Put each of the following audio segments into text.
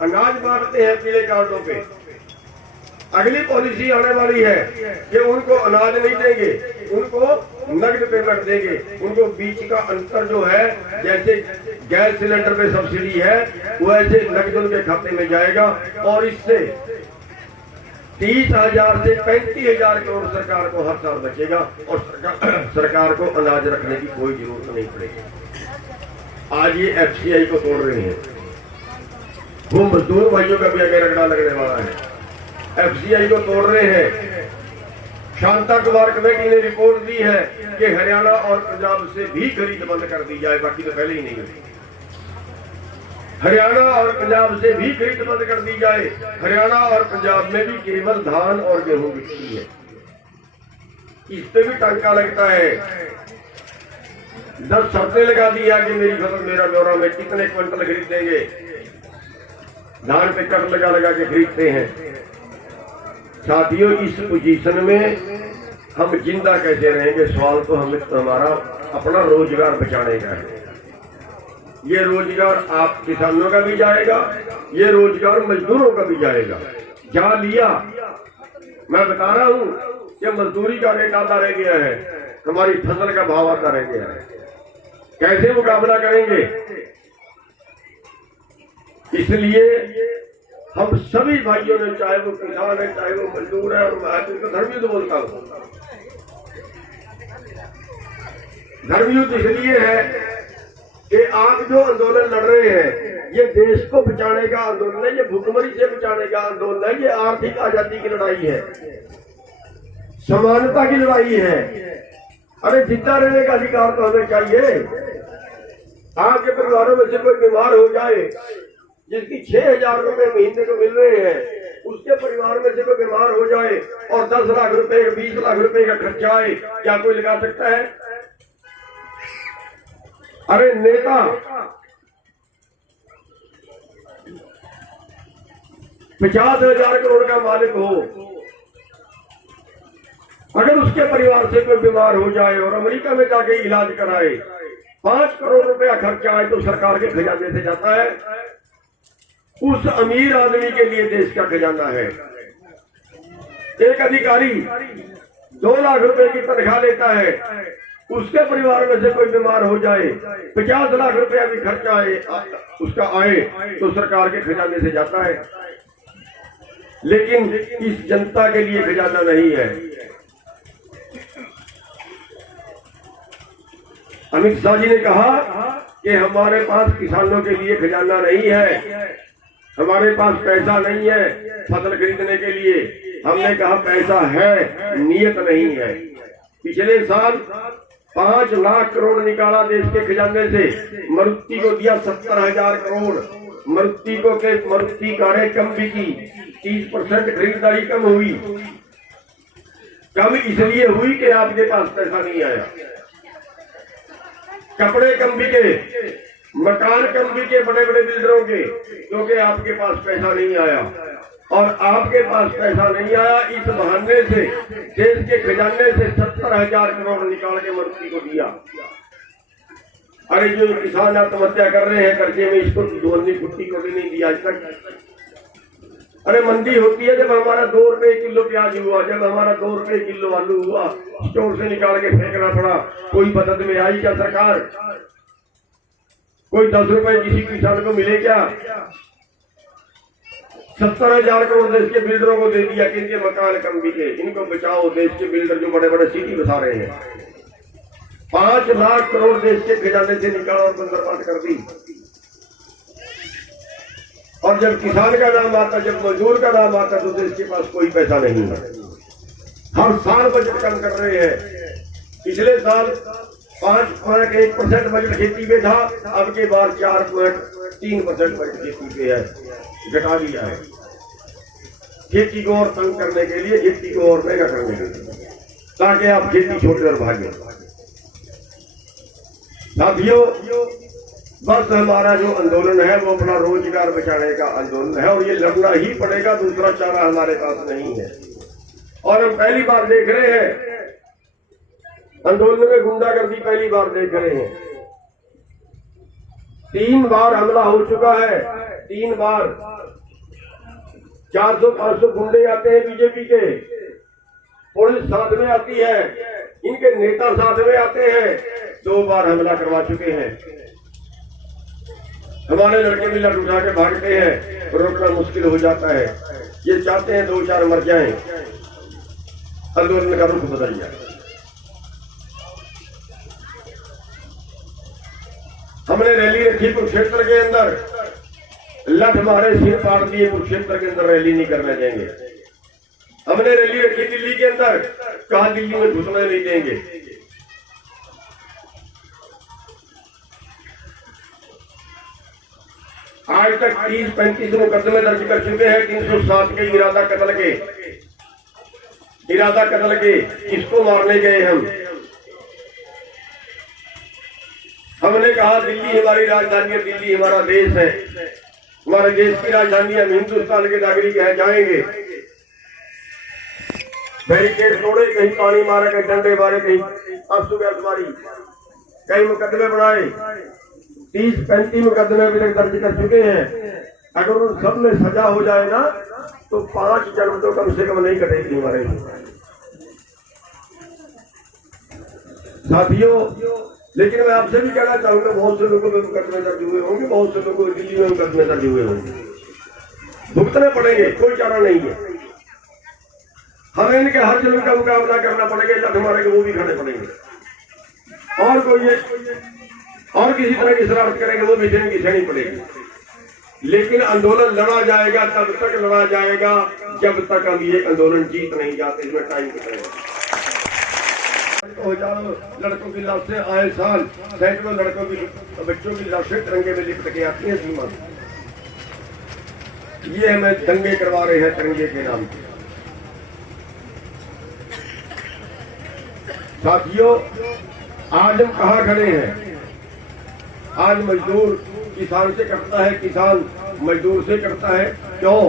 अनाज बांटते हैं पीले कार्डों पे। अगली पॉलिसी आने वाली है कि उनको अनाज नहीं देंगे, उनको नगद पेमेंट देंगे। उनको बीच का अंतर जो है, जैसे गैस सिलेंडर पे सब्सिडी है, वैसे नगद उनके खाते में जाएगा। और इससे 30,000 से 35,000 करोड़ सरकार को हर साल बचेगा और सरकार को अनाज रखने की कोई जरूरत नहीं पड़ेगी। आज ये FCI को तोड़ रहे हैं, वो मजदूर भाइयों का भी आगे रगड़ा लगने वाला है। FCI को तोड़ रहे हैं। शांता कुमार कमेटी ने रिपोर्ट दी है कि हरियाणा और पंजाब से भी खरीद बंद कर दी जाए, बाकी तो पहले ही नहीं हुई। हरियाणा और पंजाब से भी खरीद बंद कर दी जाए। हरियाणा और पंजाब में भी केवल धान और गेहूं बिकती है, इस पे भी टंका लगता है। 10 शर्तें लगा दी है कि मेरी फसल मेरा ब्यौरा में कितने क्विंटल खरीद देंगे। धान पे कट लगा लगा के खरीदते हैं। साथियों, इस पोजीशन में हम जिंदा कैसे रहेंगे? सवाल तो हमारा अपना रोजगार बचाने का है। ये रोजगार आप किसानों का भी जाएगा, ये रोजगार मजदूरों का भी जाएगा। जा लिया, मैं बता रहा हूं कि मजदूरी का रेट आता रह गया है, हमारी फसल का भाव आता रह गया है। कैसे मुकाबला करेंगे? इसलिए हम सभी भाइयों ने, चाहे वो किसान है, चाहे वो मजदूर है, और मैं तो धर्मयुद्ध बोलता हूं। धर्मयुद्ध इसलिए है कि आप जो आंदोलन लड़ रहे हैं, ये देश को बचाने का आंदोलन है, ये भुखमरी से बचाने का आंदोलन है, ये आर्थिक आजादी की लड़ाई है, समानता की लड़ाई है। अरे जिंदा रहने का अधिकार तो हमें चाहिए। आपके परिवारों में से कोई बीमार हो जाए, जिसकी 6,000 रुपए महीने को मिल रहे हैं, उसके परिवार में से कोई बीमार हो जाए और 10 लाख रुपए 20 लाख रुपए का खर्चा आए, क्या कोई लगा सकता है? अरे नेता 50,000 करोड़ का मालिक हो, अगर उसके परिवार से कोई बीमार हो जाए और अमेरिका में जाके इलाज कराए, 5 करोड़ रुपया खर्चा आए, तो सरकार के खजाने से जाता है। उस अमीर आदमी के लिए देश का खजाना है। एक अधिकारी 2 लाख रुपए की तनख्वाह लेता है, उसके परिवार में से कोई बीमार हो जाए, 50 लाख रुपया भी खर्चा आए, उसका आए, तो सरकार के खजाने से जाता है। लेकिन इस जनता के लिए खजाना नहीं है। अमित शाह जी ने कहा कि हमारे पास किसानों के लिए खजाना नहीं है, हमारे पास पैसा नहीं है फसल खरीदने के लिए। हमने कहा पैसा है, नियत नहीं है। पिछले साल 5 लाख करोड़ निकाला देश के खजाने से, मारुति को दिया 70,000 करोड़। मारुति कारें कम बिकी, 30% खरीदारी कम हुई। कम इसलिए हुई कि आपके पास पैसा नहीं आया। कपड़े कम बिके, मकान कम बिके बड़े बड़े बिल्डरों के, क्योंकि आपके पास पैसा नहीं आया। और आपके पास पैसा नहीं आया, इस बहाने से देश के खजाने से 70,000 करोड़ निकाल के मारुति को दिया। अरे जो किसान आत्महत्या कर रहे हैं कर्जे में, इसको दोहनी फुट्टी को भी नहीं दिया आज तक। अरे मंदी होती है जब हमारा 2 रुपए किलो प्याज हुआ, जब हमारा 2 रुपए किलो आलू हुआ, स्टोर से निकाल के फेंकना पड़ा। कोई मदद में आई क्या सरकार? कोई 10 रुपए किसी किसान को मिले क्या? 70,000 करोड़ देश के बिल्डरों को दे दिया कि इनके मकान कम बिके, इनको बचाओ। देश के बिल्डर जो बड़े बड़े सिटी बसा रहे हैं, 5 लाख करोड़ देश के खजाने से निकाला और बंदरबांट कर दी। और जब किसान का नाम आता, जब मजदूर का नाम आता, तो देश के पास कोई पैसा नहीं है। हर साल बजट कम कर रहे हैं। पिछले साल 5.1% बजट खेती पे था, अब के बाद 4.3% बजट खेती पे है, घटा दिया है। खेती को और तंग करने के लिए, खेती को और महंगा करने के लिए, ताकि आप खेती छोड़कर भागे। साथियों, बस हमारा जो आंदोलन है वो अपना रोजगार बचाने का आंदोलन है, और ये लड़ना ही पड़ेगा, दूसरा चारा हमारे पास नहीं है। और हम पहली बार देख रहे हैं आंदोलन में गुंडागर्दी, पहली बार देख रहे हैं। 3 बार हमला हो चुका है, 3 बार 400-500 गुंडे आते हैं बीजेपी के, पुलिस साथ में आती है, इनके नेता साथ में आते हैं, 2 बार हमला करवा चुके हैं। हमारे लड़के भी लड़ उठा के भागते हैं, रोकना मुश्किल हो जाता है। ये चाहते हैं 2-4 मर जाएं, आंदोलन का रुख बदल जाए। हमने रैली रखी कुरुक्षेत्र के अंदर, लठ मारे सिर पाड़ दिए, कुरुक्षेत्र के अंदर रैली नहीं करने देंगे। हमने रैली रखी दिल्ली के अंदर, कहा दिल्ली में घुसने नहीं देंगे। आज तक 30-35 मुकदमे दर्ज कर चुके हैं, 307 के इरादा कत्ल के, किसको मारने गए हम। हमने कहा दिल्ली हमारी राजधानी है, दिल्ली हमारा देश है, हमारे देश की राजधानी, हम हिंदुस्तान के नागरिक हैं, जाएंगे। बैरिकेड तोड़े, कहीं पानी मारे, कहीं डंडे मारे, कहीं आंसू गैस मारी, कई मुकदमे बनाए। 30-35 मुकदमे अभी तक दर्ज कर चुके हैं। अगर उन सब में सजा हो जाए ना तो 5 जन्म तो कम से कम नहीं कटेगी हमारे साथियों। लेकिन मैं आपसे भी कहना चाहूंगा, बहुत से लोगों में मुकदमे दर्ज हुए होंगे, बहुत से लोगों दिल्ली में मुकदमे दर्ज हुए होंगे, भुगतने पड़ेंगे, कोई चारा नहीं है। हमें इनके हर जुल्म का मुकाबला करना पड़ेगा, जब हमारे को वो भी खाने पड़ेंगे। और कोई और किसी तरह की शरारत करेंगे, वो भी की सहनी पड़ेगी। लेकिन आंदोलन लड़ा जाएगा, तब तक लड़ा जाएगा जब तक हम ये आंदोलन जीत नहीं जाते। इसमें टाइम कितना हजारों लड़कों की लाशें आए साल, सैकड़ों लड़कों की, बच्चों की लाशें तिरंगे में लिपट के आती हैं सीमा। ये हमें दंगे करवा रहे हैं तिरंगे के नाम पे। साथियों, आज हम कहाँ खड़े हैं? आज मजदूर किसान से करता है, किसान मजदूर से करता है। क्यों?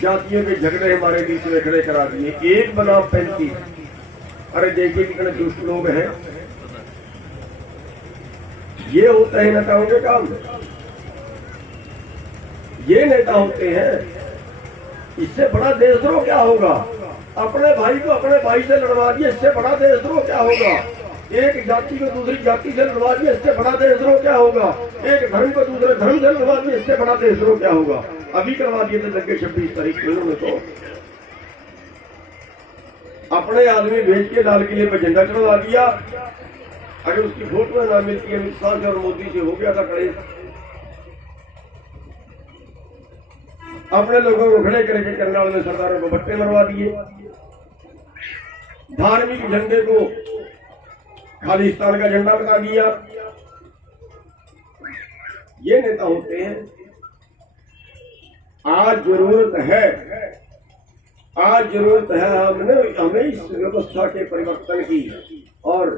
जातियों के झगड़े हमारे बीच में खड़े करा दिए, 1 बनाम 35। अरे देखिए कितने दुष्ट लोग हैं। ये होता है नेताओं के काम, ये नेता होते हैं। इससे बड़ा देशद्रोह क्या होगा? अपने भाई को अपने भाई से लड़वा दिए, इससे बड़ा देशद्रोह क्या होगा? एक जाति को दूसरी जाति से लड़वा दिए, इससे बड़ा देशद्रोह क्या होगा? एक धर्म को दूसरे धर्म से लड़वा दिए, इससे बड़ा देशद्रोह क्या होगा? अभी करवा दिए थे लगे 26 तारीख को इन्होंने तो अपने आदमी भेज के लाल किले पर झंडा चढ़वा दिया। अगर उसकी फोटो ना मिलती, अमित शाह से और मोदी से हो गया था खड़े। अपने लोगों को खड़े करके करनाल में सरदारों को बट्टे मरवा दिए। धार्मिक झंडे को खालिस्तान का झंडा बना दिया। ये नेता होते हैं। आज जरूरत है हमें इस व्यवस्था के परिवर्तन की। और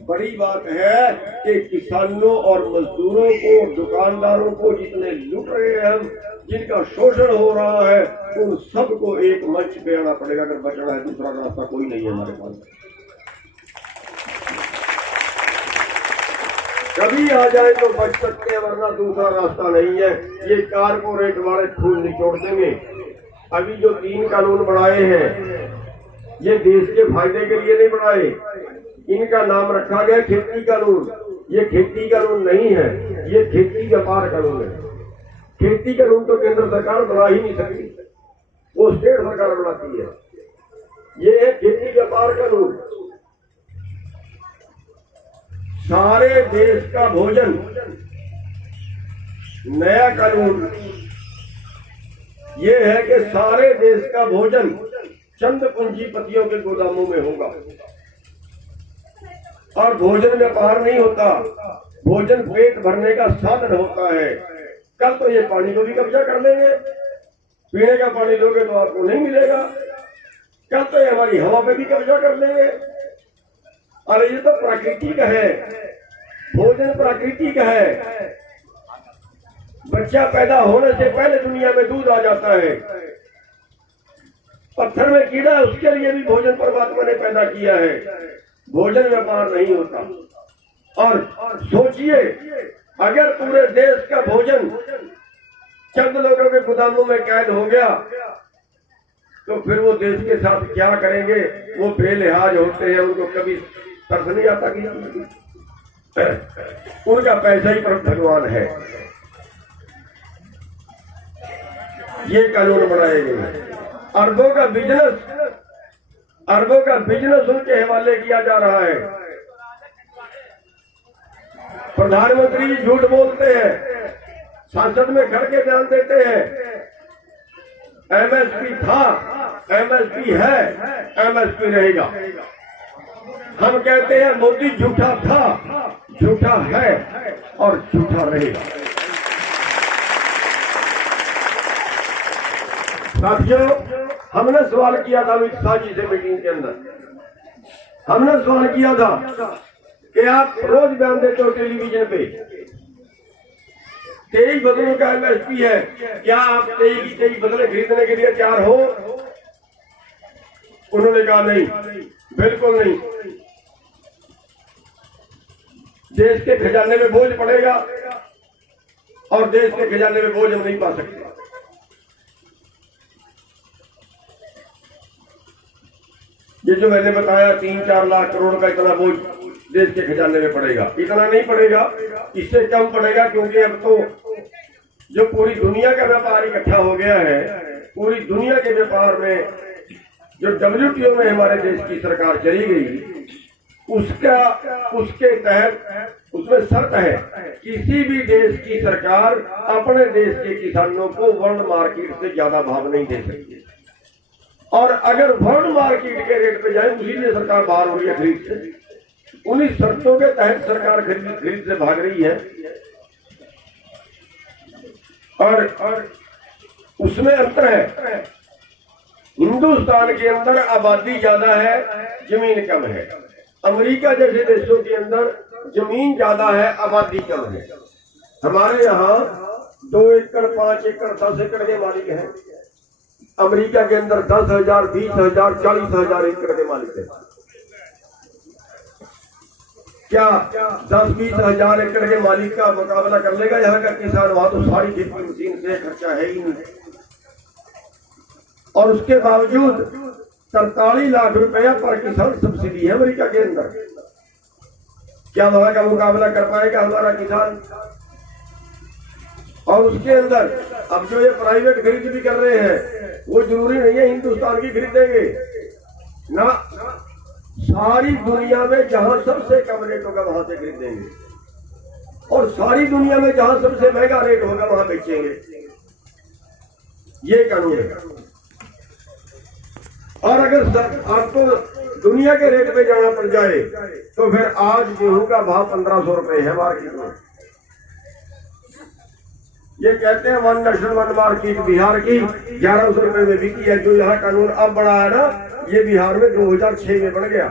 बड़ी बात है कि किसानों और मजदूरों को, दुकानदारों को जितने लूट रहे हैं हम, जिनका शोषण हो रहा है, उन सबको एक मंच पे आना पड़ेगा। अगर बचना है, दूसरा रास्ता कोई नहीं है हमारे पास। कभी आ जाए तो बच सकते हैं, वरना दूसरा रास्ता नहीं है। ये कारपोरेट वाले खून निचोड़ देंगे। अभी जो 3 कानून बनाए हैं, ये देश के फायदे के लिए नहीं बनाए। इनका नाम रखा गया खेती कानून। ये खेती कानून नहीं है, ये खेती व्यापार कानून है। खेती कानून तो केंद्र सरकार बना ही नहीं सकती, वो स्टेट सरकार बनाती है। ये है खेती व्यापार कानून। सारे देश का भोजन, नया कानून ये है कि सारे देश का भोजन चंद पूंजीपतियों के गोदामों में होगा। और भोजन व्यापार नहीं होता, भोजन पेट भरने का साधन होता है। कल तो ये पानी को भी कब्जा कर लेंगे, पीने का पानी लोगे तो आपको नहीं मिलेगा। कल तो ये हमारी हवा पे भी कब्जा कर लेंगे। अरे ये तो प्राकृतिक है, भोजन प्राकृतिक है। बच्चा पैदा होने से पहले दुनिया में दूध आ जाता है। पत्थर में कीड़ा, उसके लिए भी भोजन परमात्मा ने पैदा किया है। भोजन व्यापार नहीं होता। और सोचिए, अगर पूरे देश का भोजन चंद लोगों के गोदामों में कैद हो गया तो फिर वो देश के साथ क्या करेंगे? वो बेलिहाज होते हैं, उनको कभी तरस नहीं आता कि उनका पैसा ही पर भगवान है। ये कानून बनाए गए। अरबों का बिजनेस उनके हवाले किया जा रहा है। प्रधानमंत्री जी झूठ बोलते हैं, संसद में खड़ के बयान देते हैं एमएसपी था, एमएसपी है, एमएसपी रहेगा। हम कहते हैं मोदी झूठा था, झूठा है और झूठा रहेगा। साथियों, हमने सवाल किया था अमित शाह जी से मीटिंग के अंदर, हमने सवाल किया था कि आप रोज बयान देते हो टेलीविजन पे 23 बदलों का एमएसपी है, क्या आप 23 बदले खरीदने के लिए तैयार हो? उन्होंने कहा नहीं, बिल्कुल नहीं, देश के खजाने में बोझ पड़ेगा और देश के खजाने में बोझ हम नहीं पा सकते। ये जो मैंने बताया 3-4 लाख करोड़ का इतना बोझ देश के खजाने में पड़ेगा, इतना नहीं पड़ेगा, इससे कम पड़ेगा, क्योंकि अब तो जो पूरी दुनिया का व्यापार इकट्ठा हो गया है, पूरी दुनिया के व्यापार में जो WTO में हमारे देश की सरकार चली गई, उसके तहत उसमें शर्त है किसी भी देश की सरकार अपने देश के किसानों को वर्ल्ड मार्केट से ज्यादा भाव नहीं दे सकती, और अगर वर्ल्ड मार्केट के रेट पे जाए उसी लिए सरकार बाहर हो रही है खरीद से। उन्हीं शर्तों के तहत सरकार खरीद से भाग रही है, और उसमें अंतर है। हिंदुस्तान के अंदर आबादी ज्यादा है, जमीन कम है। अमेरिका जैसे देशों के अंदर जमीन ज्यादा है, आबादी कम है। हमारे यहाँ 2 एकड़, 5 एकड़, 10 एकड़ के मालिक हैं। अमेरिका के अंदर 10,000, 20,000, 40,000 एकड़ के मालिक हैं। क्या 10-20 हजार एकड़ के मालिक का मुकाबला कर लेगा यहाँ का किसान? वहां तो सारी खेती मशीन से खर्चा है ही नहीं, और उसके बावजूद 43 लाख रुपया पर किसान सब्सिडी है अमेरिका के अंदर। क्या वहां का मुकाबला कर पाएगा हमारा किसान? और उसके अंदर अब जो ये प्राइवेट खरीद भी कर रहे हैं, वो जरूरी नहीं है हिंदुस्तान की खरीदेंगे ना, सारी दुनिया में जहां सबसे कम रेट होगा वहां से खरीदेंगे, और सारी दुनिया में जहां सबसे महंगा रेट होगा वहां बेचेंगे। ये कानून है। और अगर आपको दुनिया के रेट पे जाना पड़ जाए तो फिर आज गेहूं का भाव 1500 रुपए है मार्केट में। ये कहते हैं one nation one market, Bihar की 1100 रुपए में बिकी है। जो यहाँ कानून अब बना है ना, ये बिहार में 2006 में बन गया,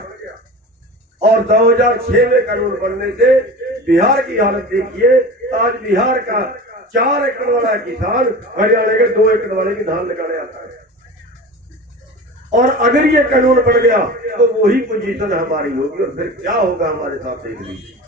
और 2006 में कानून बनने से बिहार की हालत देखिए। आज बिहार का 4 एकड़ वाला किसान हरियाणा के 2 एकड़ वाले की धान लगाने आता है, और अगर ये कानून बन गया तो वही पोजीशन हमारी होगी, और फिर क्या होगा हमारे साथ देख लीजिए।